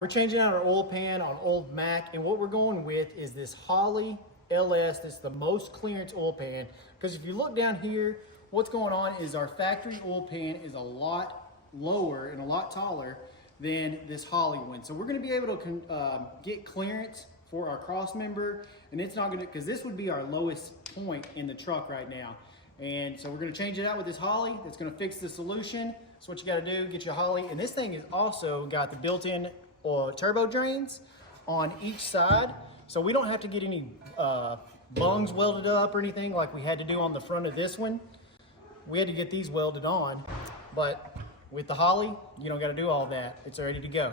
We're changing out our oil pan on old Mac, and what we're going with is this Holley LS. This is the most clearance oil pan, because if you look down here, what's going on is our factory oil pan is a lot lower and a lot taller than this Holley one. So we're going to be able to get clearance for our cross member, and it's not going to, because this would be our lowest point in the truck right now. And so we're going to change it out with this Holley. That's going to fix the solution. So what you got to do, get your Holley, and this thing is also got the built-in turbo drains on each side, so we don't have to get any bungs welded up or anything like we had to do on the front of this one. We had to get these welded on, but with the Holley, you don't got to do all that. It's ready to go.